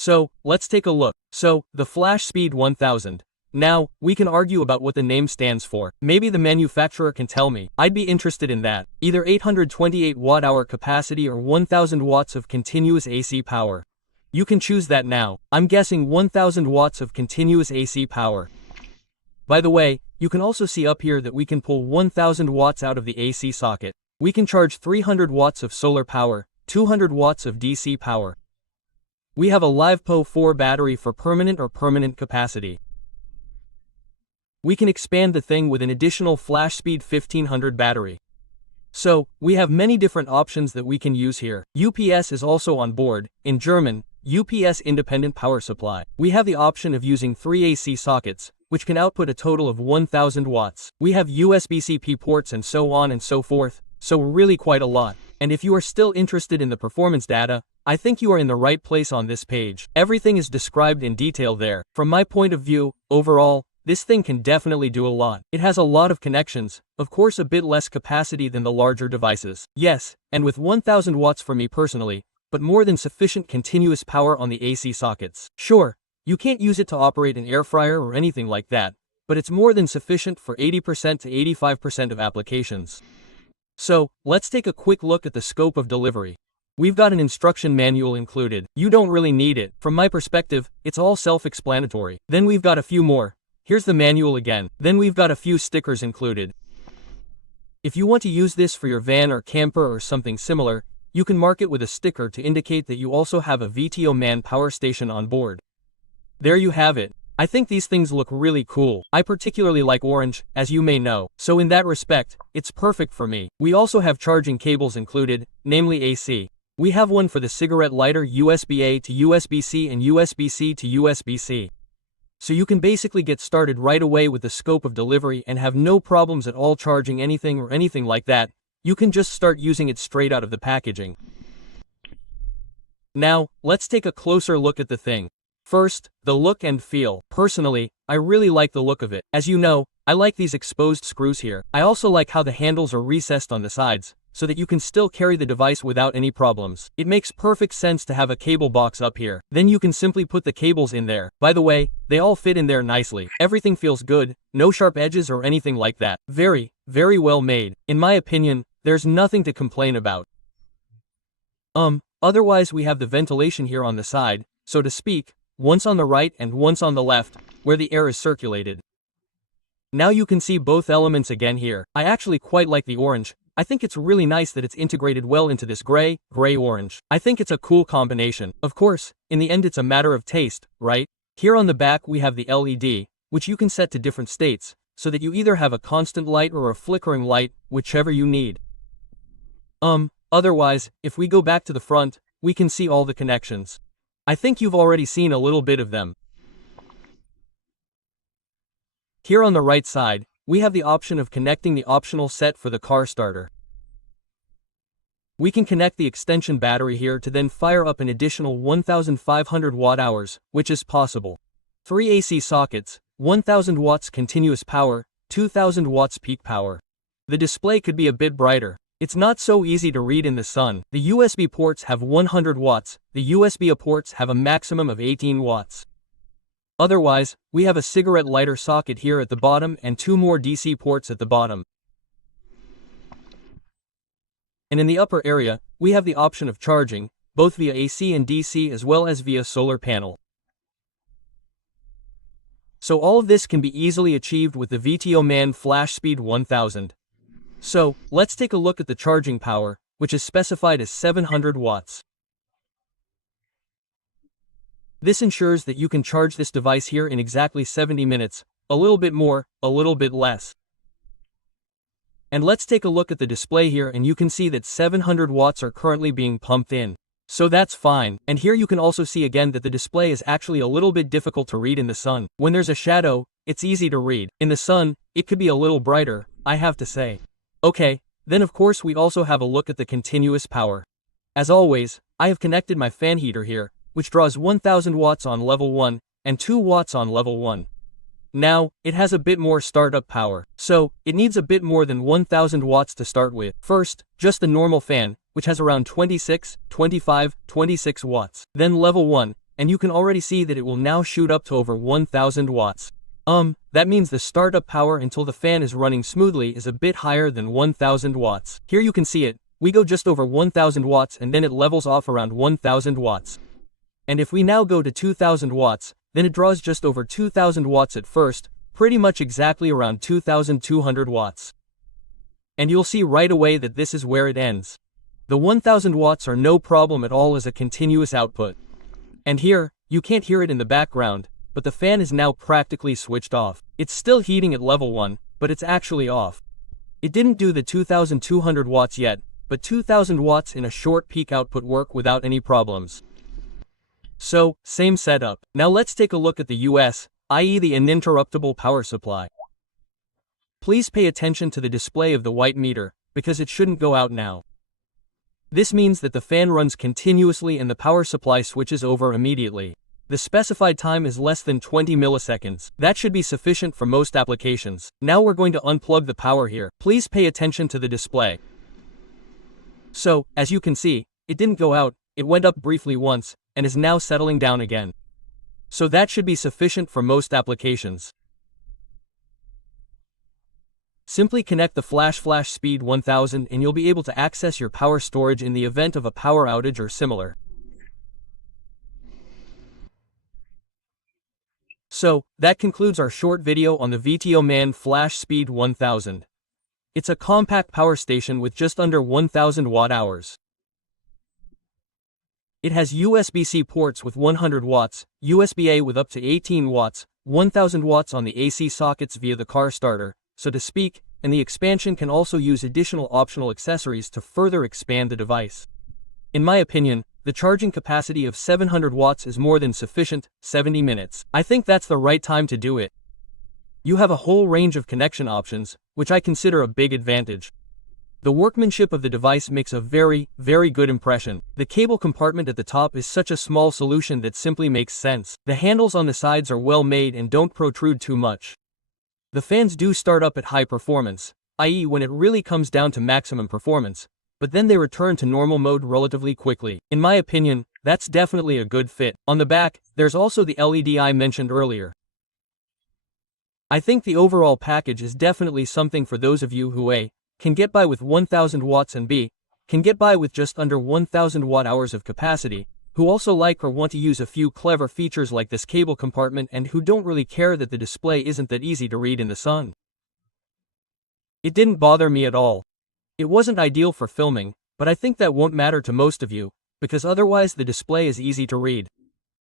So, let's take a look. So, the FlashSpeed 1000. Now, we can argue about what the name stands for. Maybe the manufacturer can tell me. I'd be interested in that. Either 828 watt-hour capacity or 1000 watts of continuous AC power. You can choose that now. I'm guessing 1000 watts of continuous AC power. By the way, you can also see up here that we can pull 1000 watts out of the AC socket. We can charge 300 watts of solar power, 200 watts of DC power. We have a LivePo4 battery for permanent capacity. We can expand the thing with an additional FlashSpeed 1500 battery. So, we have many different options that we can use here. UPS is also on board. In German, UPS independent power supply. We have the option of using 3 AC sockets, which can output a total of 1000 watts. We have USB-C ports and so on and so forth, so really quite a lot. And if you are still interested in the performance data, I think you are in the right place on this page. Everything is described in detail there. From my point of view, overall, this thing can definitely do a lot. It has a lot of connections, of course a bit less capacity than the larger devices. Yes, and with 1000 watts for me personally, but more than sufficient continuous power on the AC sockets. Sure, you can't use it to operate an air fryer or anything like that, but it's more than sufficient for 80% to 85% of applications. So, let's take a quick look at the scope of delivery. We've got an instruction manual included. You don't really need it. From my perspective, it's all self-explanatory. Then we've got a few more. Here's the manual again. Then we've got a few stickers included. If you want to use this for your van or camper or something similar, you can mark it with a sticker to indicate that you also have a Vtoman power station on board. There you have it. I think these things look really cool. I particularly like orange, as you may know, so in that respect, it's perfect for me. We also have charging cables included, namely AC. We have one for the cigarette lighter USB-A to USB-C and USB-C to USB-C. So you can basically get started right away with the scope of delivery and have no problems at all charging anything or anything like that. You can just start using it straight out of the packaging. Now, let's take a closer look at the thing. First, the look and feel. Personally, I really like the look of it. As you know, I like these exposed screws here. I also like how the handles are recessed on the sides, so that you can still carry the device without any problems. It makes perfect sense to have a cable box up here. Then you can simply put the cables in there. By the way, they all fit in there nicely. Everything feels good, no sharp edges or anything like that. Very, very well made. In my opinion, there's nothing to complain about. Otherwise we have the ventilation here on the side, so to speak, once on the right and once on the left, where the air is circulated. Now you can see both elements again here. I actually quite like the orange. I think it's really nice that it's integrated well into this gray-orange. I think it's a cool combination. Of course, in the end it's a matter of taste, right? Here on the back we have the LED, which you can set to different states, so that you either have a constant light or a flickering light, whichever you need. Otherwise, if we go back to the front, we can see all the connections. I think you've already seen a little bit of them. Here on the right side, we have the option of connecting the optional set for the car starter. We can connect the extension battery here to then fire up an additional 1500 watt-hours, which is possible. 3 AC sockets, 1000 watts continuous power, 2000 watts peak power. The display could be a bit brighter. It's not so easy to read in the sun. The USB ports have 100 watts, the USB-A ports have a maximum of 18 watts. Otherwise, we have a cigarette lighter socket here at the bottom and 2 more DC ports at the bottom. And in the upper area, we have the option of charging, both via AC and DC as well as via solar panel. So all of this can be easily achieved with the Vtoman FlashSpeed 1000. So, let's take a look at the charging power, which is specified as 700 watts. This ensures that you can charge this device here in exactly 70 minutes, a little bit more, a little bit less. And let's take a look at the display here and you can see that 700 watts are currently being pumped in. So that's fine. And here you can also see again that the display is actually a little bit difficult to read in the sun. When there's a shadow, it's easy to read. In the sun, it could be a little brighter, I have to say. Okay, then of course we also have a look at the continuous power. As always, I have connected my fan heater here, which draws 1000 watts on level 1, and 2 watts on level 1. Now, it has a bit more startup power, so it needs a bit more than 1000 watts to start with. First, just the normal fan, which has around 26, 25, 26 watts. Then level 1, and you can already see that it will now shoot up to over 1000 watts. That means the startup power until the fan is running smoothly is a bit higher than 1000 watts. Here you can see it, we go just over 1000 watts and then it levels off around 1000 watts. And if we now go to 2000 watts, then it draws just over 2000 watts at first, pretty much exactly around 2200 watts. And you'll see right away that this is where it ends. The 1000 watts are no problem at all as a continuous output. And here, you can't hear it in the background, but the fan is now practically switched off. It's still heating at level 1, but it's actually off. It didn't do the 2200 watts yet, but 2000 watts in a short peak output work without any problems. So, same setup. Now let's take a look at the US, i.e. the uninterruptible power supply. Please pay attention to the display of the white meter, because it shouldn't go out now. This means that the fan runs continuously and the power supply switches over immediately. The specified time is less than 20 milliseconds. That should be sufficient for most applications. Now we're going to unplug the power here. Please pay attention to the display. So, as you can see, it didn't go out, it went up briefly once, and is now settling down again. So that should be sufficient for most applications. Simply connect the FlashSpeed 1000 and you'll be able to access your power storage in the event of a power outage or similar. So, that concludes our short video on the Vtoman FlashSpeed 1000. It's a compact power station with just under 1000 watt-hours. It has USB-C ports with 100 watts, USB-A with up to 18 watts, 1000 watts on the AC sockets via the car starter, so to speak, and the expansion can also use additional optional accessories to further expand the device. In my opinion, the charging capacity of 700 watts is more than sufficient, 70 minutes. I think that's the right time to do it. You have a whole range of connection options, which I consider a big advantage. The workmanship of the device makes a very, very good impression. The cable compartment at the top is such a small solution that simply makes sense. The handles on the sides are well made and don't protrude too much. The fans do start up at high performance, i.e. when it really comes down to maximum performance, but then they return to normal mode relatively quickly. In my opinion, that's definitely a good fit. On the back, there's also the LED I mentioned earlier. I think the overall package is definitely something for those of you who A. can get by with 1000 watts and B. can get by with just under 1000 watt-hours of capacity, who also like or want to use a few clever features like this cable compartment and who don't really care that the display isn't that easy to read in the sun. It didn't bother me at all. It wasn't ideal for filming, but I think that won't matter to most of you, because otherwise the display is easy to read.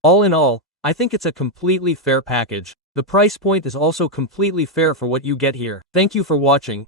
All in all, I think it's a completely fair package. The price point is also completely fair for what you get here. Thank you for watching.